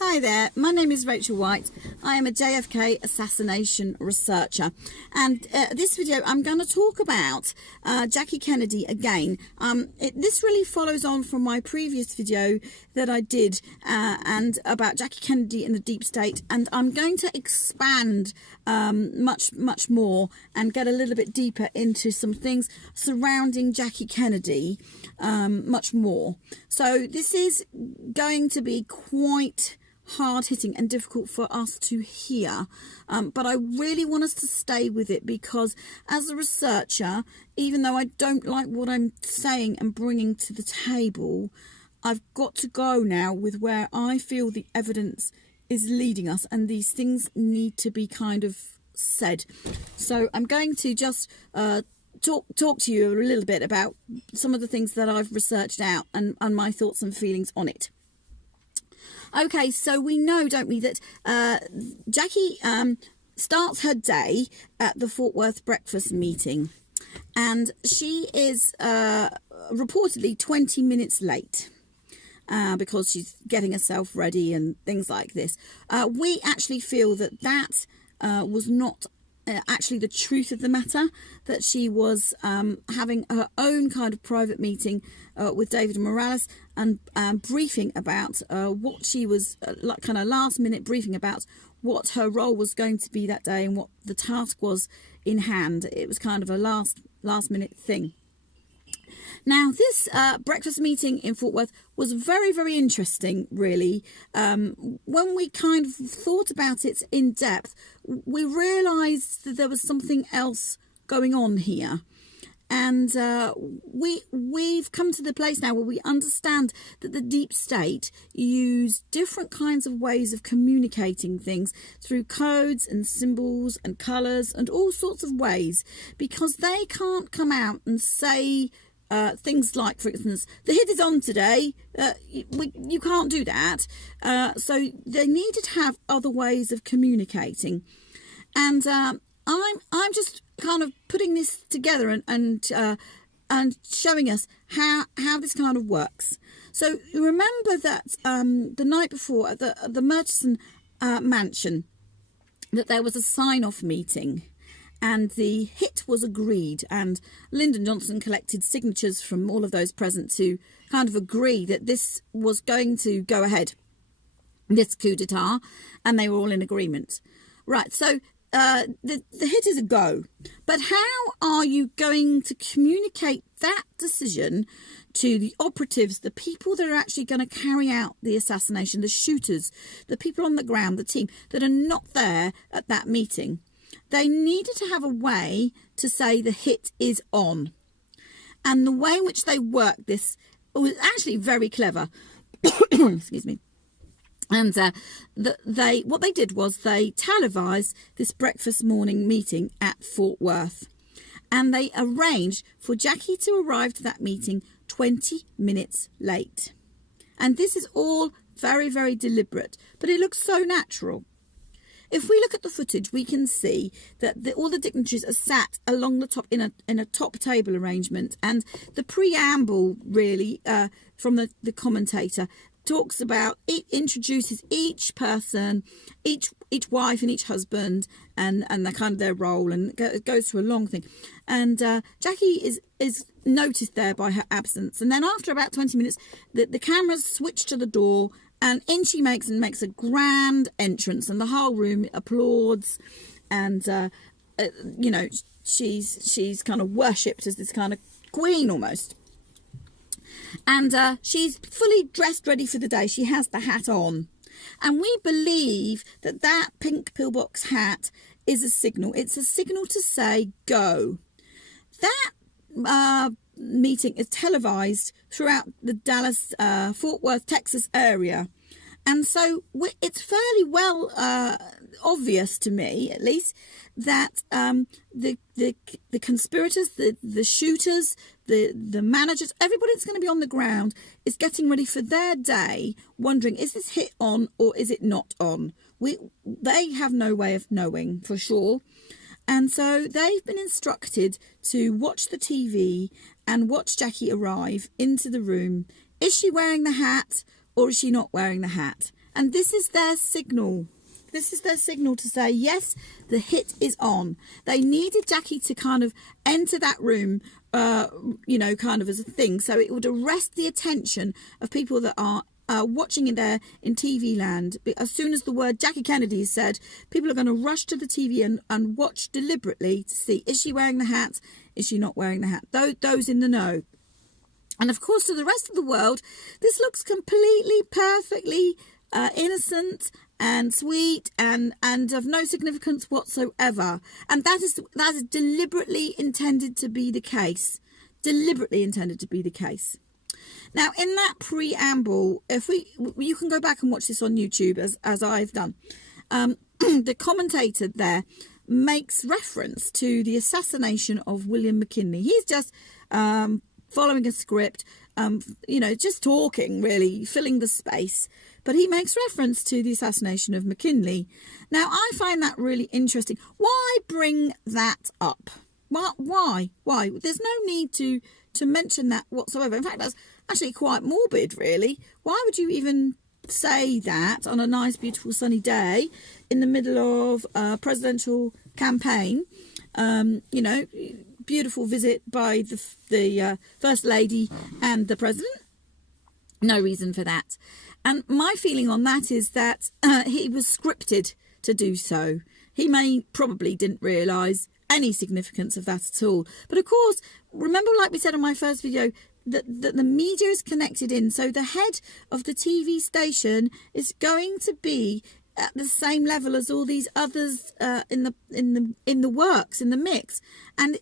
Hi there, my name is Rachel White. I am a JFK assassination researcher, and this video I'm going to talk about Jackie Kennedy again. This really follows on from my previous video that I did and about Jackie Kennedy in the deep state, and I'm going to expand much more and get a little bit deeper into some things surrounding Jackie Kennedy much more. So this is going to be quite hard-hitting and difficult for us to hear, but I really want us to stay with it, because as a researcher, even though I don't like what I'm saying and bringing to the table, I've got to go now with where I feel the evidence is leading us, and these things need to be kind of said. So I'm going to just talk to you a little bit about some of the things that I've researched out and my thoughts and feelings on it. Okay, so we know, don't we, that Jackie starts her day at the Fort Worth breakfast meeting, and she is reportedly 20 minutes late because she's getting herself ready and things like this. We actually feel that that was not actually the truth of the matter, that she was having her own kind of private meeting with David Morales and briefing about what she was like, kind of last minute briefing about what her role was going to be that day and what the task was in hand. It was kind of a last minute thing. Now, this breakfast meeting in Fort Worth was very interesting, really. When we kind of thought about it in depth, we realised that there was something else going on here. And we've come to the place now where we understand that the deep state use different kinds of ways of communicating things through codes and symbols and colours and all sorts of ways, because they can't come out and say things like, for instance, the hit is on today. You can't do that. So they needed to have other ways of communicating. And I'm just kind of putting this together and showing us how this kind of works. So you remember that the night before at the Murchison mansion, that there was a sign-off meeting, and the hit was agreed, and Lyndon Johnson collected signatures from all of those present to kind of agree that this was going to go ahead, this coup d'etat, and they were all in agreement. Right, so the hit is a go, but how are you going to communicate that decision to the operatives, the people that are actually going to carry out the assassination, the shooters, the people on the ground, the team that are not there at that meeting? They needed to have a way to say the hit is on. And the way in which they worked this was actually very clever. Excuse me. And what they did was they televised this breakfast morning meeting at Fort Worth. And they arranged for Jackie to arrive to that meeting 20 minutes late. And this is all very deliberate, but it looks so natural. If we look at the footage, we can see that all the dignitaries are sat along the top in a top table arrangement, and the preamble really from the commentator talks about, it introduces each person, each wife and each husband, and the kind of their role, and it goes through a long thing. And Jackie is noticed there by her absence, and then after about 20 minutes, the cameras switch to the door. And in she makes a grand entrance, and the whole room applauds, and you know, she's kind of worshipped as this kind of queen almost. And she's fully dressed, ready for the day. She has the hat on, and we believe that pink pillbox hat is a signal. It's a signal to say go. That meeting is televised throughout the Dallas, Fort Worth, Texas area, and so it's fairly well obvious to me, at least, that the conspirators, the shooters, the managers, everybody that's going to be on the ground is getting ready for their day, wondering, is this hit on or is it not on? They have no way of knowing for sure. And so they've been instructed to watch the TV and watch Jackie arrive into the room. Is she wearing the hat or is she not wearing the hat? And this is their signal. This is their signal to say, yes, the hit is on. They needed Jackie to kind of enter that room, you know, kind of as a thing. So it would arrest the attention of people that are watching it there in TV land. As soon as the word Jackie Kennedy is said, people are going to rush to the TV and watch deliberately to see, is she wearing the hat? Is she not wearing the hat? Those in the know. And of course, to the rest of the world, this looks completely, perfectly innocent and sweet and of no significance whatsoever. And that is deliberately intended to be the case. Deliberately intended to be the case. Now, in that preamble, you can go back and watch this on YouTube as I've done. The commentator there makes reference to the assassination of William McKinley. He's just following a script, you know, just talking, really, filling the space. But he makes reference to the assassination of McKinley. Now, I find that really interesting. Why bring that up? Why? There's no need to mention that whatsoever. In fact, that's actually quite morbid, really. Why would you even say that on a nice, beautiful, sunny day in the middle of a presidential campaign? You know, beautiful visit by the First Lady and the President. No reason for that. And my feeling on that is that he was scripted to do so. He probably didn't realise any significance of that at all. But of course, remember, like we said on my first video, that the media is connected in. So the head of the TV station is going to be at the same level as all these others in the works, in the mix. And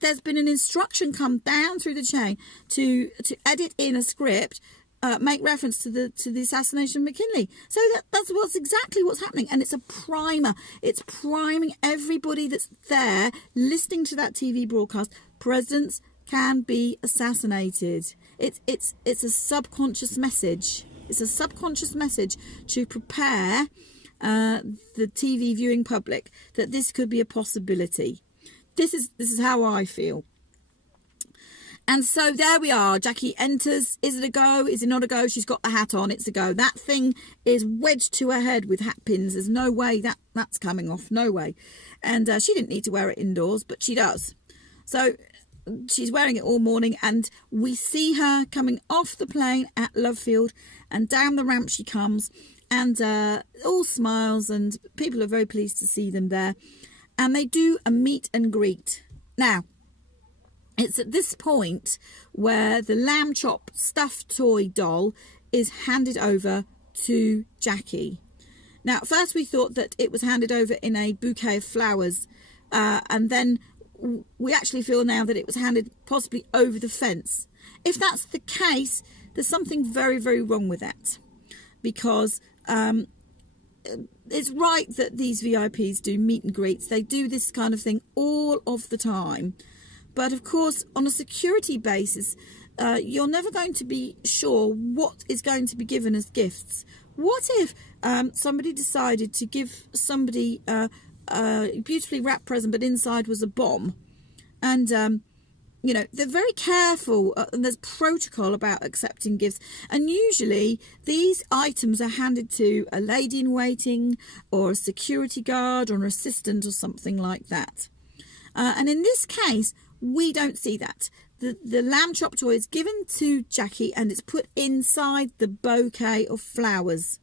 there's been an instruction come down through the chain to edit in a script, make reference to the assassination of McKinley. So that's exactly what's happening. And it's a primer. It's priming everybody that's there listening to that TV broadcast. Presidents can be assassinated. It's a subconscious message. It's a subconscious message to prepare the TV viewing public that this could be a possibility. This is how I feel. And so there we are. Jackie enters. Is it a go? Is it not a go? She's got the hat on. It's a go. That thing is wedged to her head with hat pins. There's no way that's coming off. No way. And she didn't need to wear it indoors, but she does. So she's wearing it all morning, and we see her coming off the plane at Love Field, and down the ramp she comes, and all smiles, and people are very pleased to see them there. And they do a meet and greet. Now, it's at this point where the lamb chop stuffed toy doll is handed over to Jackie. Now, at first we thought that it was handed over in a bouquet of flowers, and then we actually feel now that it was handed possibly over the fence. If that's the case, there's something very, very wrong with that, because it's right that these VIPs do meet and greets. They do this kind of thing all of the time. But of course, on a security basis, you're never going to be sure what is going to be given as gifts. What if somebody decided to give somebody a beautifully wrapped present, but inside was a bomb? And, you know, they're very careful, and there's protocol about accepting gifts. And usually these items are handed to a lady in waiting, or a security guard, or an assistant, or something like that. And in this case, we don't see that. The lamb chop toy is given to Jackie, and it's put inside the bouquet of flowers.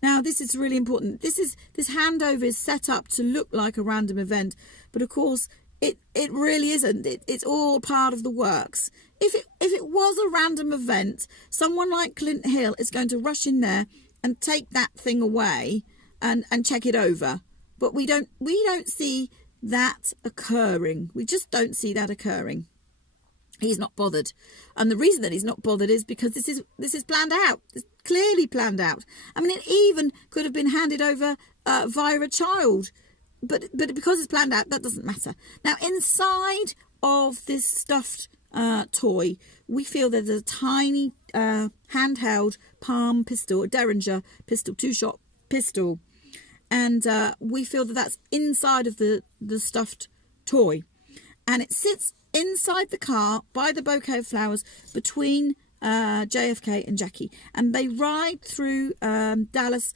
Now, this is really important. This handover is set up to look like a random event, but of course it really isn't. It's all part of the works. If it was a random event, someone like Clint Hill is going to rush in there and take that thing away and check it over. But we don't see that occurring. We just don't see that occurring. He's not bothered, and the reason that he's not bothered is because this is planned out. It's clearly planned out. I mean, it even could have been handed over via a child, but because it's planned out, that doesn't matter. Now, inside of this stuffed toy, we feel there's a tiny handheld palm pistol, a Derringer pistol, 2-shot pistol. And we feel that that's inside of the stuffed toy. And it sits inside the car by the bouquet of flowers between JFK and Jackie, and they ride through Dallas.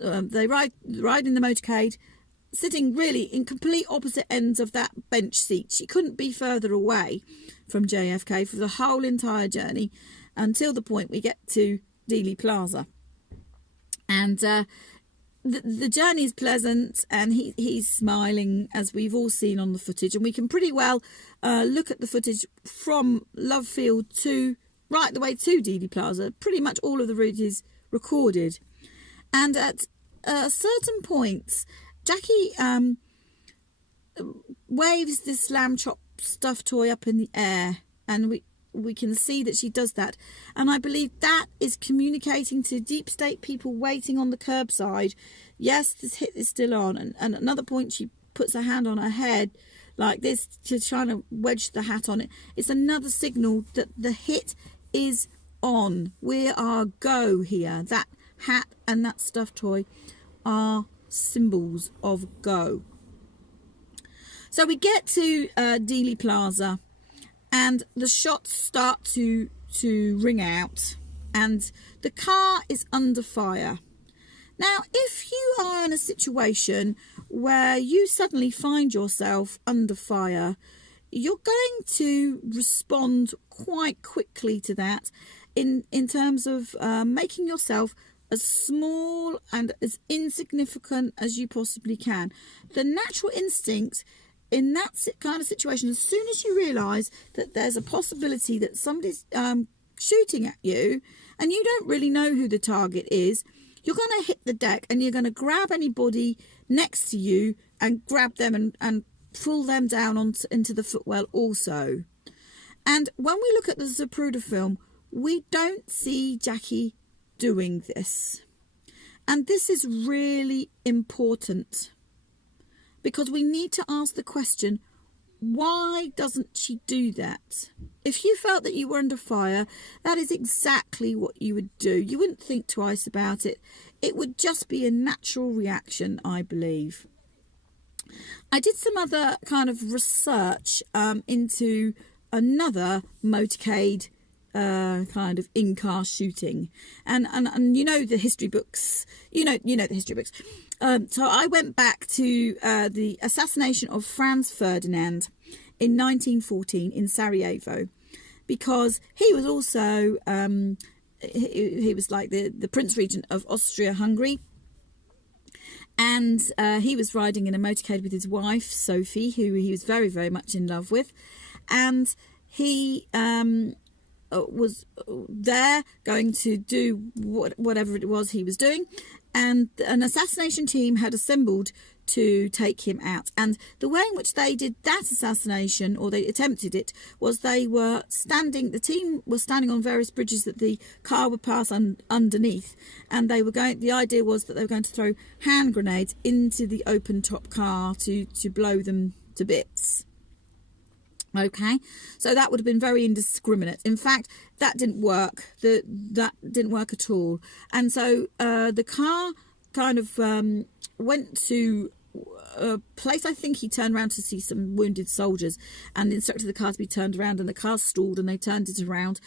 They ride in the motorcade, sitting really in complete opposite ends of that bench seat. She couldn't be further away from JFK for the whole entire journey until the point we get to Dealey Plaza. And the journey is pleasant, and he's smiling, as we've all seen on the footage, and we can pretty well look at the footage from Love Field to right the way to Dealey Plaza. Pretty much all of the route is recorded, and at certain points Jackie waves this lamb chop stuffed toy up in the air, and we can see that she does that, and I believe that is communicating to deep state people waiting on the curbside, yes, this hit is still on. And at another point she puts her hand on her head like this, to trying to wedge the hat on it. It's another signal that the hit is on. We are go here. That hat and that stuffed toy are symbols of go. So we get to Dealey Plaza, and the shots start to ring out, and the car is under fire. Now, if you are in a situation where you suddenly find yourself under fire, you're going to respond quite quickly to that in terms of making yourself as small and as insignificant as you possibly can. The natural instinct in that kind of situation, as soon as you realise that there's a possibility that somebody's shooting at you and you don't really know who the target is, you're going to hit the deck and you're going to grab anybody next to you and grab them and pull them down into the footwell also. And when we look at the Zapruder film, we don't see Jackie doing this. And this is really important, because we need to ask the question, why doesn't she do that? If you felt that you were under fire, that is exactly what you would do. You wouldn't think twice about it. It would just be a natural reaction, I believe. I did some other kind of research into another motorcade kind of in-car shooting, and you know the history books. You know the history books. So I went back to the assassination of Franz Ferdinand in 1914 in Sarajevo, because he was also he was like the Prince Regent of Austria-Hungary, and he was riding in a motorcade with his wife Sophie, who he was very, very much in love with, and he was there going to do whatever it was he was doing, and an assassination team had assembled to take him out. And the way in which they did that assassination, or they attempted it, was the team was standing on various bridges that the car would pass underneath, and the idea was that they were going to throw hand grenades into the open top car to blow them to bits. Okay, so that would have been very indiscriminate. In fact, that didn't work. That didn't work at all. And so the car kind of went to a place. I think he turned around to see some wounded soldiers, and instructed the car to be turned around, and the car stalled, and they turned it around.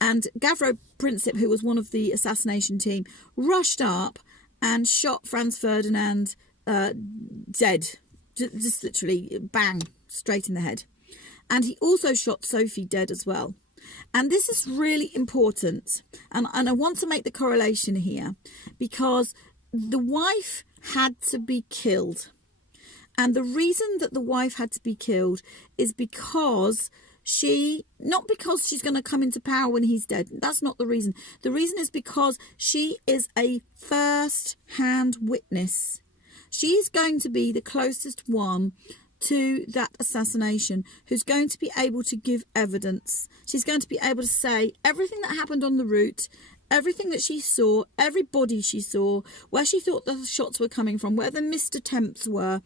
And Gavro Princip, who was one of the assassination team, rushed up and shot Franz Ferdinand dead. Just literally bang, straight in the head. And he also shot Sophie dead as well. And this is really important. And I want to make the correlation here, because the wife had to be killed. And the reason that the wife had to be killed is because not because she's going to come into power when he's dead. That's not the reason. The reason is because she is a first-hand witness. She's going to be the closest one to that assassination, who's going to be able to give evidence. She's going to be able to say everything that happened on the route, everything that she saw, every body she saw, where she thought the shots were coming from, where the missed attempts were,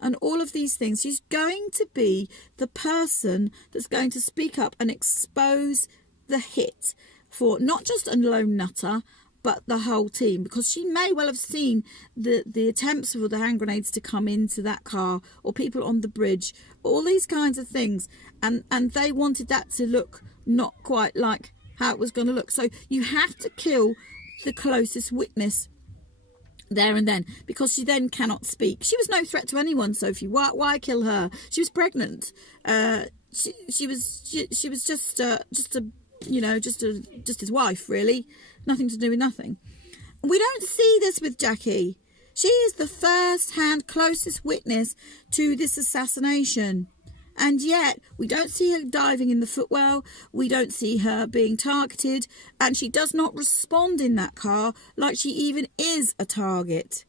and all of these things. She's going to be the person that's going to speak up and expose the hit for not just a lone nutter, but the whole team, because she may well have seen the attempts for the hand grenades to come into that car, or people on the bridge, all these kinds of things, and they wanted that to look not quite like how it was going to look. So you have to kill the closest witness there and then, because she then cannot speak. She was no threat to anyone, Sophie. Why kill her? She was pregnant. She was just his wife, really. Nothing to do with nothing. We don't see this with Jackie. She is the first-hand closest witness to this assassination. And yet, we don't see her diving in the footwell, we don't see her being targeted, and she does not respond in that car like she even is a target.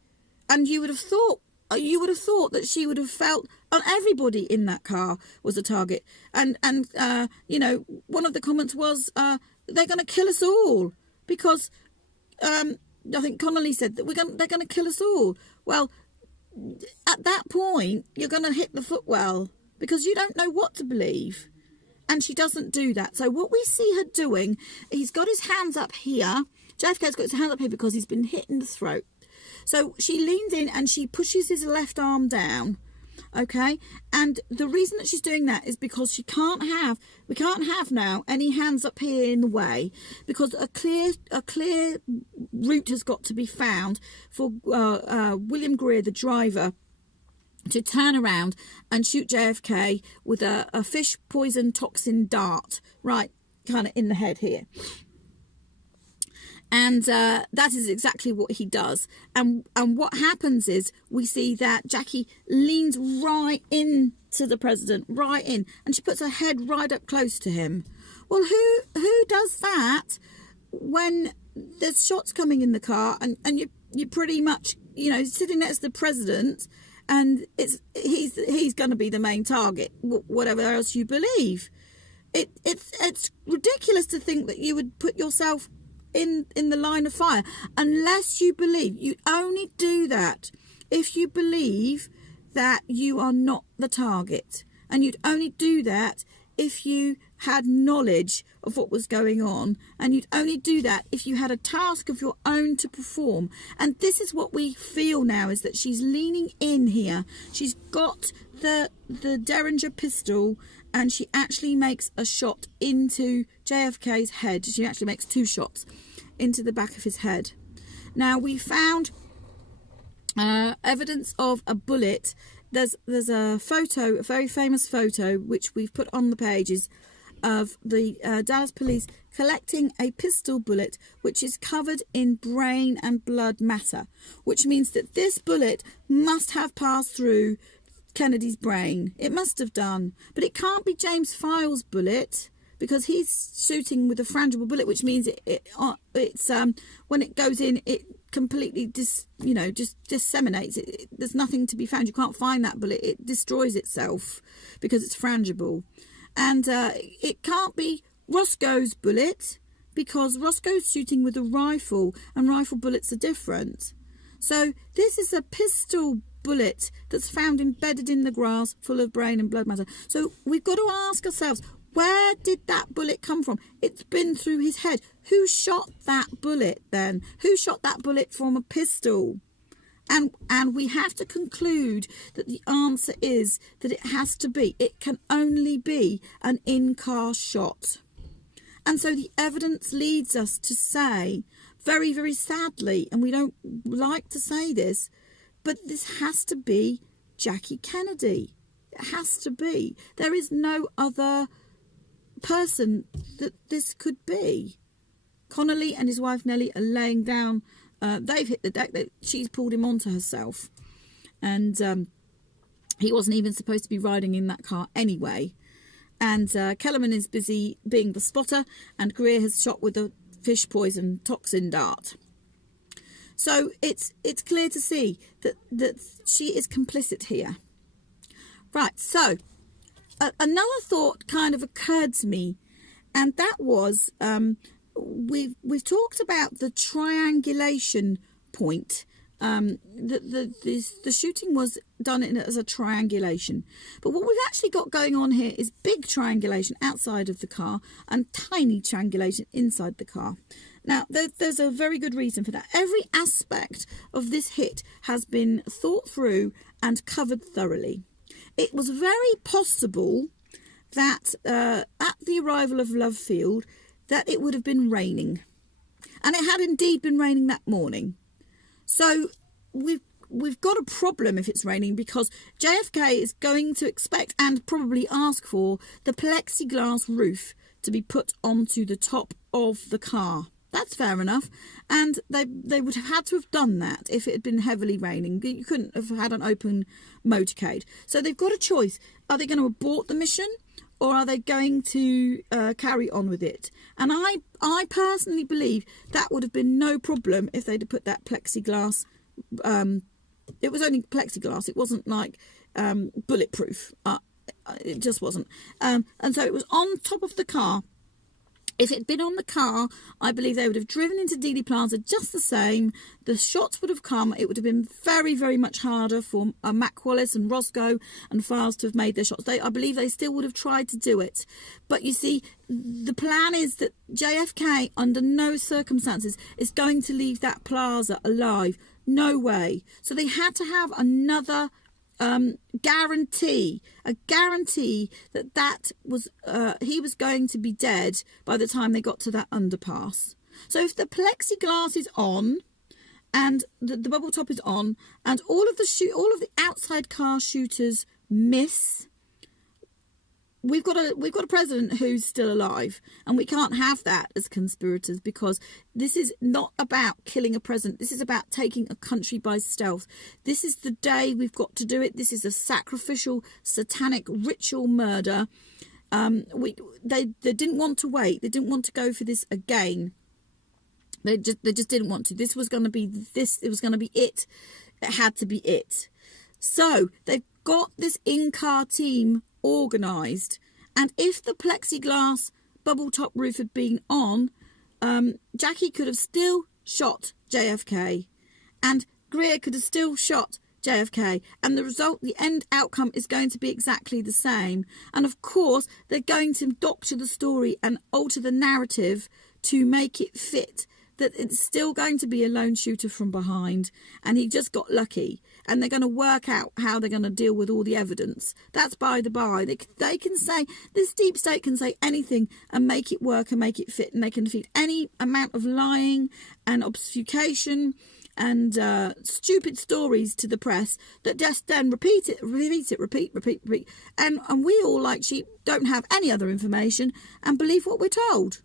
And you would have thought that she would have felt everybody in that car was a target. And one of the comments was, they're going to kill us all, because I think Connolly said that they're going to kill us all. Well, at that point, you're going to hit the footwell, because you don't know what to believe. And she doesn't do that. So what we see her doing, he's got his hands up here. JFK's got his hands up here because he's been hit in the throat. So she leans in and she pushes his left arm down. Okay? And the reason that she's doing that is because we can't have now any hands up here in the way, because a clear route has got to be found for William Greer, the driver, to turn around and shoot JFK with a fish poison toxin dart, right, kind of in the head here. And that is exactly what he does. And what happens is we see that Jackie leans right into the president, right in, and she puts her head right up close to him. Well, who does that when there's shots coming in the car and you're pretty much, sitting next to the president, and he's going to be the main target, whatever else you believe. It's ridiculous to think that you would put yourself in the line of fire, unless you believe. You only do that if you believe that you are not the target, and you'd only do that if you had knowledge of what was going on, and you'd only do that if you had a task of your own to perform. And this is what we feel now, is that she's leaning in here. She's got the Derringer pistol, and she actually makes a shot into JFK's head. She actually makes 2 shots into the back of his head. Now, we found evidence of a bullet. There's a photo, a very famous photo, which we've put on the pages, of the Dallas police collecting a pistol bullet which is covered in brain and blood matter, which means that this bullet must have passed through Kennedy's brain. It must have done, but it can't be James Files' bullet, because he's shooting with a frangible bullet, which means it's when it goes in, it completely just disseminates. There's nothing to be found. You can't find that bullet. It destroys itself because it's frangible. And it can't be Roscoe's bullet, because Roscoe's shooting with a rifle, and rifle bullets are different. So this is a pistol bullet that's found embedded in the grass, full of brain and blood matter. So we've got to ask ourselves, where did that bullet come from? It's been through his head. Who shot that bullet then? Who shot that bullet from a pistol? And we have to conclude that the answer is that it can only be an in-car shot. And so the evidence leads us to say, very, very sadly, and we don't like to say this, but this has to be Jackie Kennedy. It has to be. There is no other person that this could be. Connolly and his wife Nellie are laying down. They've hit the deck. She's pulled him onto herself, and he wasn't even supposed to be riding in that car anyway. And Kellerman is busy being the spotter, and Greer has shot with a fish poison toxin dart. So it's clear to see that she is complicit here. Right. So another thought kind of occurred to me, and that was. We've talked about the triangulation point. The shooting was done as a triangulation, but what we've actually got going on here is big triangulation outside of the car and tiny triangulation inside the car. Now, there's a very good reason for that. Every aspect of this hit has been thought through and covered thoroughly. It was very possible that at the arrival of Love Field, that it would have been raining. And it had indeed been raining that morning. So we've got a problem if it's raining, because JFK is going to expect and probably ask for the plexiglass roof to be put onto the top of the car. That's fair enough. And they would have had to have done that if it had been heavily raining. You couldn't have had an open motorcade. So they've got a choice. Are they going to abort the mission, or are they going to carry on with it? And I personally believe that would have been no problem if they'd have put that plexiglass. It was only plexiglass. It wasn't like bulletproof. It just wasn't. And so it was on top of the car. If it had been on the car, I believe they would have driven into Dealey Plaza just the same. The shots would have come. It would have been very, very much harder for Mac Wallace and Roscoe and Files to have made their shots. I believe they still would have tried to do it. But you see, the plan is that JFK, under no circumstances, is going to leave that plaza alive. No way. So they had to have another guarantee that was he was going to be dead by the time they got to that underpass. So if the plexiglass is on and the bubble top is on and all of the outside car shooters miss, we've got a president who's still alive, and we can't have that as conspirators, because this is not about killing a president. This is about taking a country by stealth. This is the day we've got to do it. This is a sacrificial, satanic, ritual murder. They didn't want to wait. They didn't want to go for this again. They just didn't want to. This was going to be this. It was going to be it. It had to be it. So they've got this in-car team organised, and if the plexiglass bubble top roof had been on, Jackie could have still shot JFK, and Greer could have still shot JFK, and the end outcome is going to be exactly the same. And of course they're going to doctor the story and alter the narrative to make it fit that it's still going to be a lone shooter from behind, and he just got lucky. And they're going to work out how they're going to deal with all the evidence. That's by the by. They can say, this deep state can say anything and make it work and make it fit. And they can feed any amount of lying and obfuscation and stupid stories to the press that just then repeat. And we all, like sheep, don't have any other information and believe what we're told.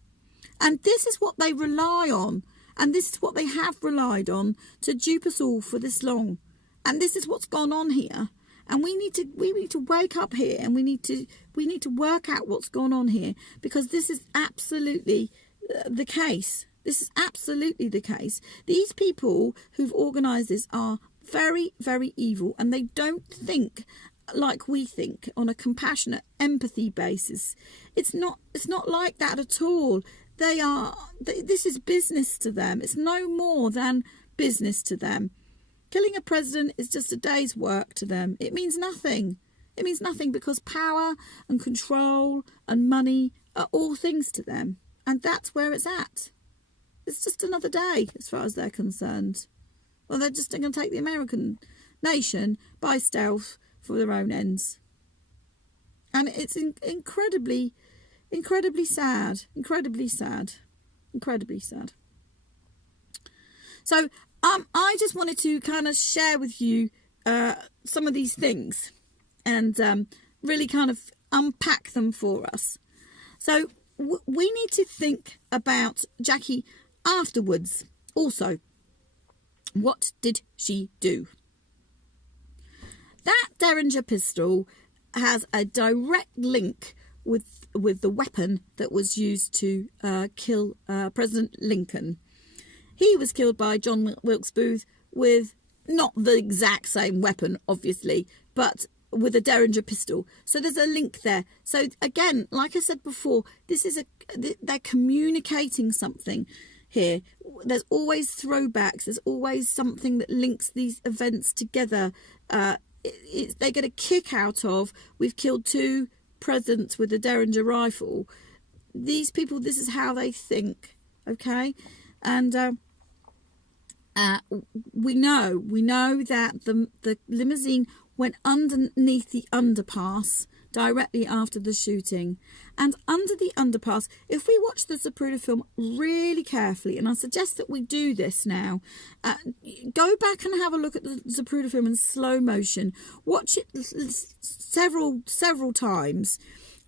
And this is what they rely on. And this is what they have relied on to dupe us all for this long. And this is what's gone on here. And we need to wake up here, and we need to work out what's gone on here, because this is absolutely the case. This is absolutely the case. These people who've organised this are very, very evil, and they don't think like we think on a compassionate empathy basis. It's not like that at all. This is business to them. It's no more than business to them. Killing a president is just a day's work to them. It means nothing. It means nothing, because power and control and money are all things to them. And that's where it's at. It's just another day as far as they're concerned. Well, they're just going to take the American nation by stealth for their own ends. And it's incredibly sad. Incredibly sad. Incredibly sad. So I just wanted to kind of share with you some of these things and really kind of unpack them for us. So we need to think about Jackie afterwards also. What did she do? That Derringer pistol has a direct link with the weapon that was used to kill President Lincoln. He was killed by John Wilkes Booth with not the exact same weapon, obviously, but with a Derringer pistol. So there's a link there. So again, like I said before, they're communicating something here. There's always throwbacks. There's always something that links these events together. They get a kick out of, we've killed 2 presidents with a Derringer rifle. These people, this is how they think, okay? And we know that the limousine went underneath the underpass directly after the shooting. And under the underpass, if we watch the Zapruder film really carefully, and I suggest that we do this now, go back and have a look at the Zapruder film in slow motion. Watch it several times.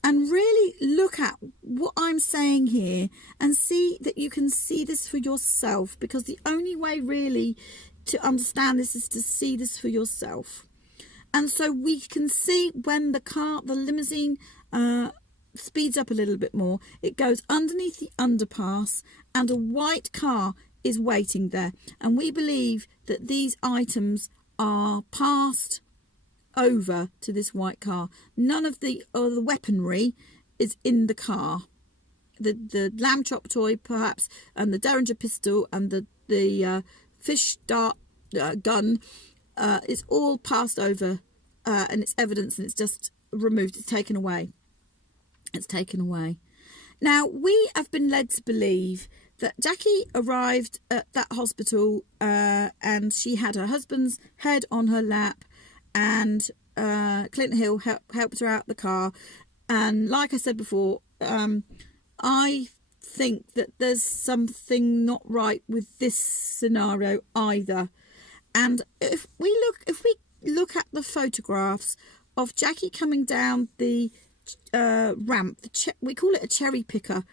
And really look at what I'm saying here and see that you can see this for yourself, because the only way really to understand this is to see this for yourself. And so we can see when the limousine speeds up a little bit more, it goes underneath the underpass and a white car is waiting there. And we believe that these items are passed over to this white car. None of the weaponry is in the car. The lamb chop toy perhaps, and the Derringer pistol and the fish dart gun is all passed over, and it's evidence, and it's just removed. It's taken away. It's taken away. Now, we have been led to believe that Jackie arrived at that hospital and she had her husband's head on her lap, and Clinton Hill helped her out the car. And like I said before, I think that there's something not right with this scenario either. And if we look at the photographs of Jackie coming down the ramp, we call it a cherry picker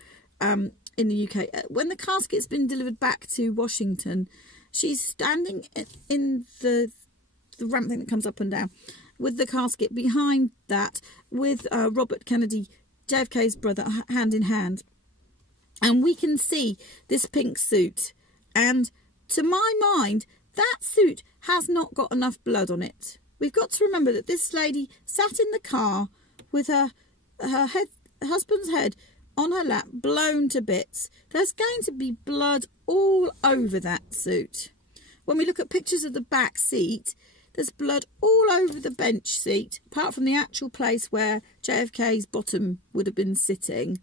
in the UK. When the casket's been delivered back to Washington, she's standing in the ramp thing that comes up and down with the casket behind that, with Robert Kennedy, JFK's brother, hand in hand. And we can see this pink suit. And to my mind, that suit has not got enough blood on it. We've got to remember that this lady sat in the car with her husband's head on her lap, blown to bits. There's going to be blood all over that suit. When we look at pictures of the back seat, there's blood all over the bench seat, apart from the actual place where JFK's bottom would have been sitting.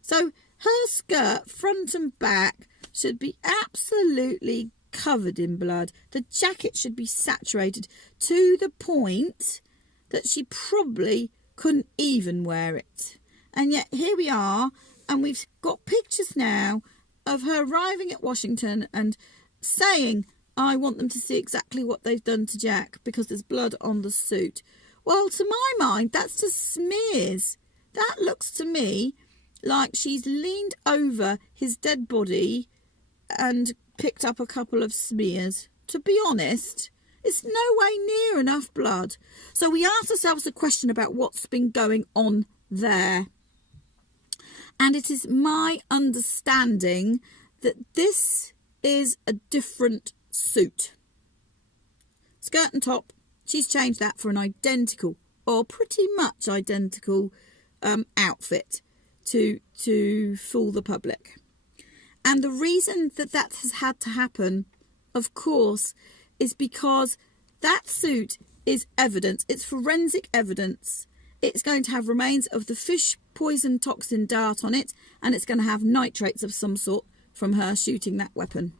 So her skirt, front and back, should be absolutely covered in blood. The jacket should be saturated to the point that she probably couldn't even wear it. And yet here we are, and we've got pictures now of her arriving at Washington and saying, I want them to see exactly what they've done to Jack because there's blood on the suit. Well, to my mind, that's just smears. That looks to me like she's leaned over his dead body and picked up a couple of smears. To be honest, it's no way near enough blood. So we asked ourselves a question about what's been going on there. And it is my understanding that this is a different suit. Skirt and top, she's changed that for an identical, or pretty much identical, outfit to fool the public. And the reason that has had to happen, of course, is because that suit is evidence. It's forensic evidence. It's going to have remains of the fish poison toxin dart on it, and it's going to have nitrates of some sort from her shooting that weapon.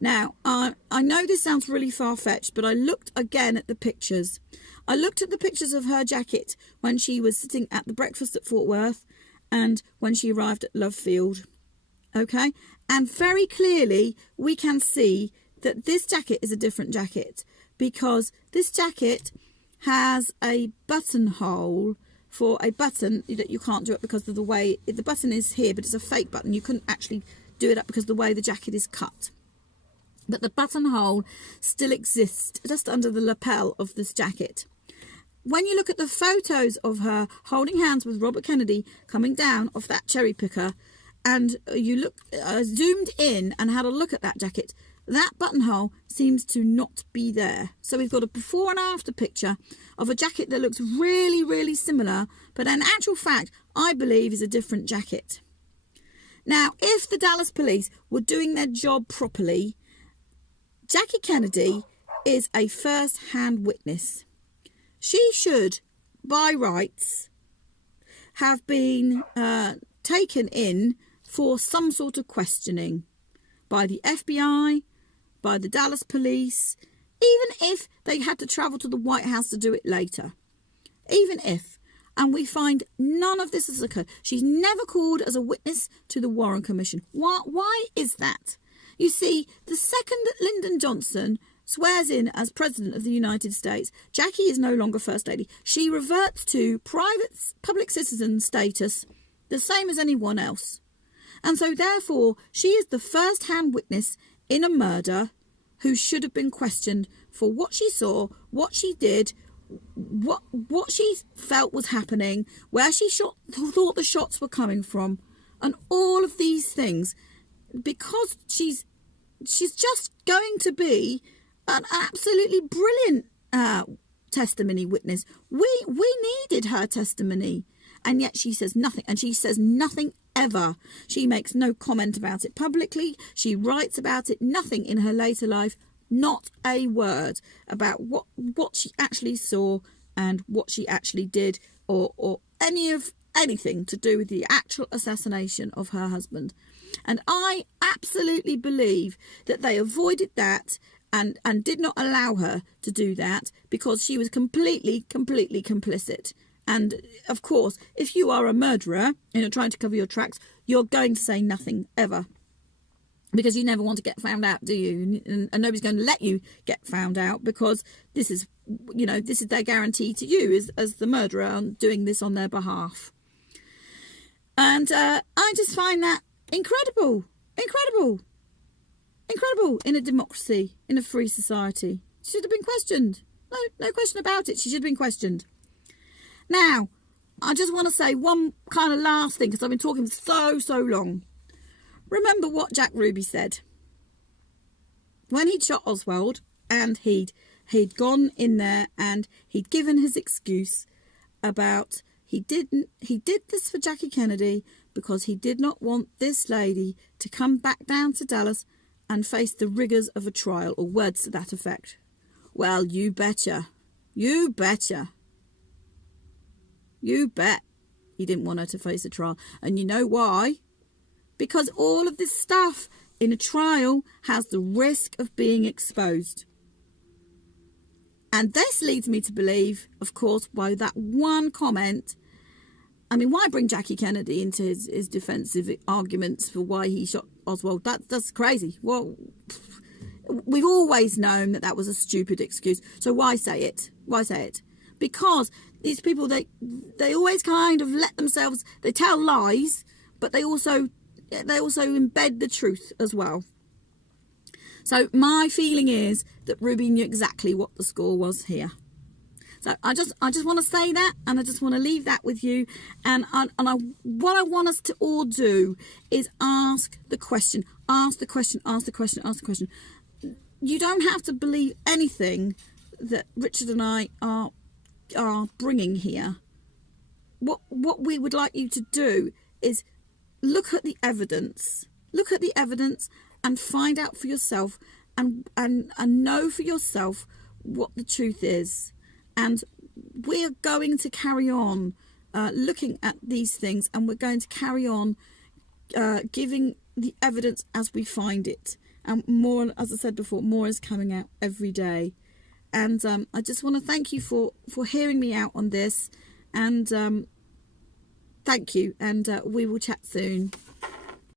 Now, I know this sounds really far-fetched, but I looked again at the pictures. I looked at the pictures of her jacket when she was sitting at the breakfast at Fort Worth and when she arrived at Love Field. Okay? And very clearly, we can see that this jacket is a different jacket, because this jacket has a buttonhole for a button that you can't do it because of the way the button is here, but it's a fake button. You couldn't actually do it up because of the way the jacket is cut. But the buttonhole still exists just under the lapel of this jacket. When you look at the photos of her holding hands with Robert Kennedy coming down off that cherry picker, and you look zoomed in and had a look at that jacket, that buttonhole seems to not be there. So we've got a before and after picture of a jacket that looks really, really similar, but in actual fact, I believe is a different jacket. Now, if the Dallas police were doing their job properly, Jackie Kennedy is a first-hand witness. She should, by rights, have been taken in for some sort of questioning by the FBI, by the Dallas police, even if they had to travel to the White House to do it later. Even if. And we find none of this has occurred. She's never called as a witness to the Warren Commission. Why is that? You see, the second that Lyndon Johnson swears in as President of the United States, Jackie is no longer First Lady. She reverts to public citizen status, the same as anyone else. And so, therefore, she is the first-hand witness in a murder who should have been questioned for what she saw, what she did, what she felt was happening, where she thought the shots were coming from, and all of these things, because she's just going to be an absolutely brilliant testimony witness. We needed her testimony, and yet she says nothing, and she says nothing ever. She makes no comment about it publicly. She writes about it, nothing in her later life. Not a word about what she actually saw and what she actually did, or anything to do with the actual assassination of her husband. And I absolutely believe that they avoided that and did not allow her to do that because she was completely complicit. And of course, if you are a murderer and you're trying to cover your tracks, you're going to say nothing ever. Because you never want to get found out, do you? And nobody's going to let you get found out, because this is their guarantee to you as the murderer doing this on their behalf. And I just find that incredible in a democracy, in a free society. She should have been questioned. No question about it. She should have been questioned. Now, I just want to say one kind of last thing, because I've been talking so long. Remember what Jack Ruby said when he'd shot Oswald, and he'd gone in there and he'd given his excuse about he did this for Jackie Kennedy because he did not want this lady to come back down to Dallas and face the rigours of a trial, or words to that effect. Well, you betcha. You bet he didn't want her to face a trial. And you know why? Because all of this stuff in a trial has the risk of being exposed. And this leads me to believe, of course, by that one comment. I mean, why bring Jackie Kennedy into his defensive arguments for why he shot Oswald? That's crazy. Well, we've always known that was a stupid excuse. So why say it? Why say it? Because these people, they always kind of let themselves, they tell lies, but they also embed the truth as well. So my feeling is that Ruby knew exactly what the score was here. So I just want to say that, and I just want to leave that with you. And what I want us to all do is ask the question. You don't have to believe anything that Richard and I are bringing here. What we would like you to do is look at the evidence and find out for yourself and know for yourself what the truth is. And we're going to carry on looking at these things, and we're going to carry on giving the evidence as we find it. And more, as I said before, more is coming out every day. And I just want to thank you for hearing me out on this. And thank you. And we will chat soon.